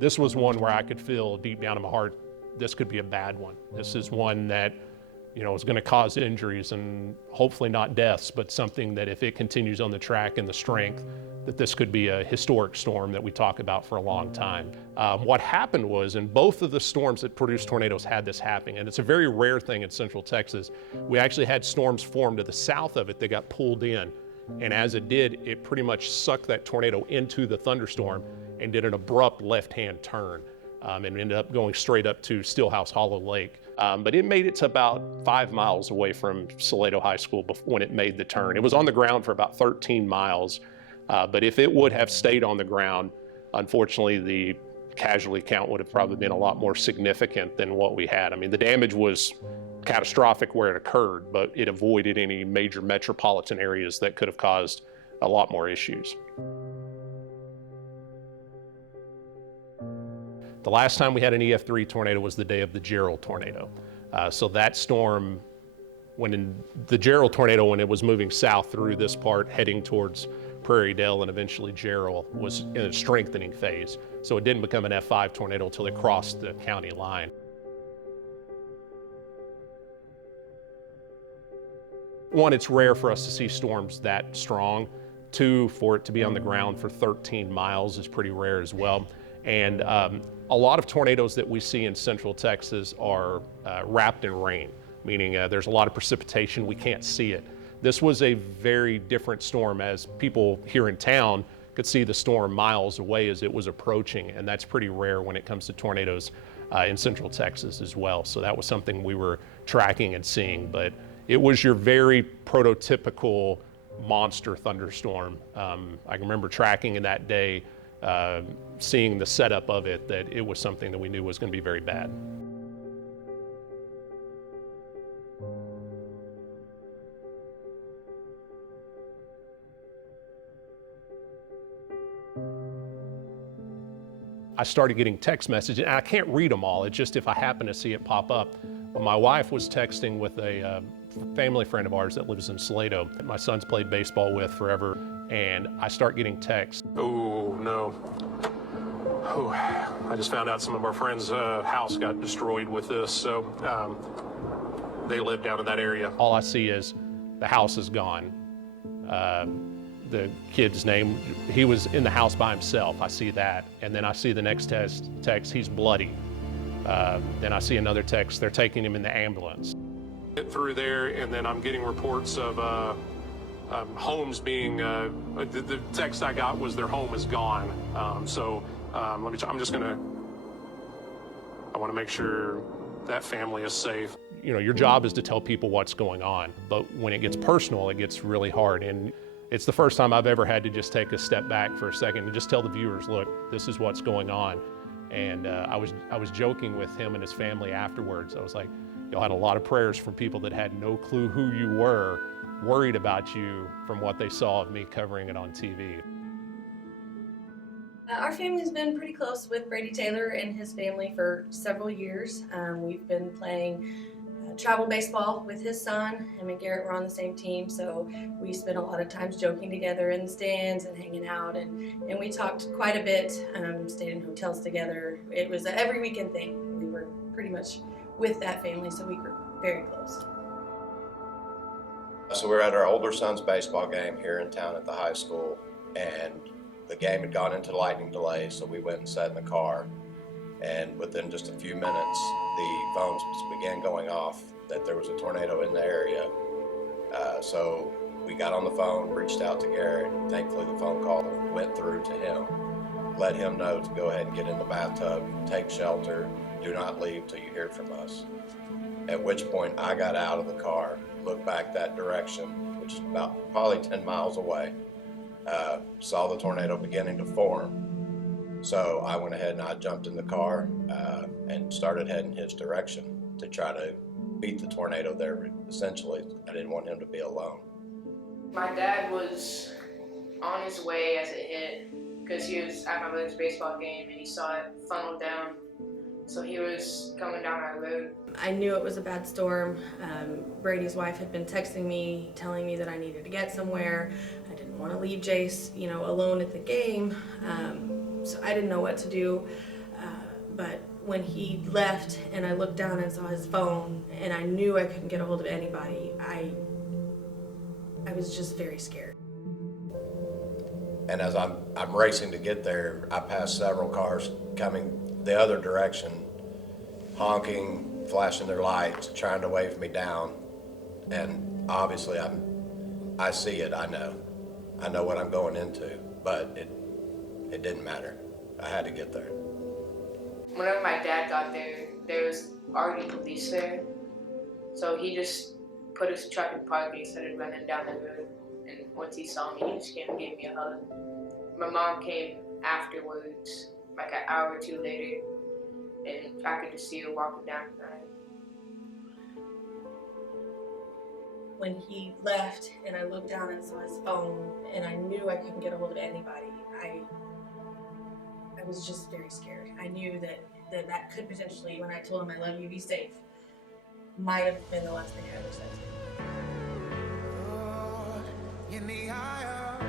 This was one where I could feel deep down in my heart, this could be a bad one. This is one that, is going to cause injuries and hopefully not deaths, but something that if it continues on the track and the strength, that this could be a historic storm that we talk about for a long time. What happened was, in both of the storms that produced tornadoes had this happening, and it's a very rare thing in Central Texas. We actually had storms form to the south of it that got pulled in, and as it did, it pretty much sucked that tornado into the thunderstorm and did an abrupt left-hand turn. And ended up going straight up to Stillhouse Hollow Lake. But it made it to about 5 miles away from Salado High School when it made the turn. It was on the ground for about 13 miles, but if it would have stayed on the ground, unfortunately the casualty count would have probably been a lot more significant than what we had. I mean, the damage was catastrophic where it occurred, but it avoided any major metropolitan areas that could have caused a lot more issues. The last time we had an EF3 tornado was the day of the Gerald tornado. So that storm, the Gerald tornado, when it was moving south through this part, heading towards Prairie Dale and eventually Gerald, was in a strengthening phase. So it didn't become an F5 tornado until it crossed the county line. One, it's rare for us to see storms that strong. Two, for it to be on the ground for 13 miles is pretty rare as well. And a lot of tornadoes that we see in Central Texas are wrapped in rain, meaning there's a lot of precipitation, we can't see it. This was a very different storm, as people here in town could see the storm miles away as it was approaching, and that's pretty rare when it comes to tornadoes in Central Texas as well. So that was something we were tracking and seeing, but it was your very prototypical monster thunderstorm. I can remember tracking in that day, seeing the setup of it, that it was something that we knew was going to be very bad. I started getting text messages, and I can't read them all. It's just if I happen to see it pop up. Well, my wife was texting with a family friend of ours that lives in Salado that my son's played baseball with forever, and I start getting texts. Oh, no. Oh, I just found out some of our friends' house got destroyed with this, so they live down in that area. All I see is the house is gone. The kid's name, he was in the house by himself. I see that, and then I see the next text, he's bloody. Then I see another text, they're taking him in the ambulance. Get through there, and then I'm getting reports of homes being, the text I got was their home is gone. I want to make sure that family is safe. Your job is to tell people what's going on, but when it gets personal, it gets really hard. And it's the first time I've ever had to just take a step back for a second and just tell the viewers, look, this is what's going on. And I was joking with him and his family afterwards. I was like, y'all had a lot of prayers from people that had no clue who you were, worried about you from what they saw of me covering it on TV. Our family's been pretty close with Brady Taylor and his family for several years. We've been playing travel baseball with his son. Him and Garrett were on the same team, so we spent a lot of times joking together in the stands and hanging out, and we talked quite a bit, stayed in hotels together. It was an every weekend thing. We were pretty much with that family, so we were very close. So we're at our older son's baseball game here in town at the high school, and the game had gone into lightning delay, so we went and sat in the car, and within just a few minutes the phones began going off that there was a tornado in the area. So we got on the phone, reached out to Garrett. Thankfully the phone call went through to him, let him know to go ahead and get in the bathtub, take shelter, do not leave till you hear from us. At which point I got out of the car, looked back that direction, which is about probably 10 miles away, saw the tornado beginning to form. So I went ahead and I jumped in the car and started heading his direction to try to beat the tornado there, essentially. I didn't want him to be alone. My dad was on his way as it hit because he was at my brother's baseball game and he saw it funnel down. So he was coming down our road. I knew it was a bad storm. Brady's wife had been texting me, telling me that I needed to get somewhere. I didn't want to leave Jace, alone at the game. So I didn't know what to do. But when he left and I looked down and saw his phone and I knew I couldn't get a hold of anybody, I was just very scared. And as I'm racing to get there, I passed several cars coming the other direction, honking, flashing their lights, trying to wave me down. And obviously I see it, I know what I'm going into, but it didn't matter. I had to get there. Whenever my dad got there, there was already police there. So he just put his truck in park and he started running down the road. And once he saw me, he just came and gave me a hug. My mom came afterwards, like an hour or two later, and I could just see her walking down crying. When he left and I looked down and saw his phone and I knew I couldn't get a hold of anybody, I was just very scared. I knew that could potentially, when I told him I love you, be safe, might have been the last thing I ever said to him. In the eye of,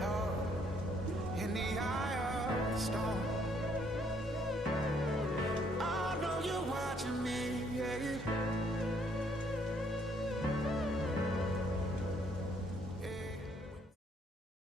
Lord, in the eye of the storm.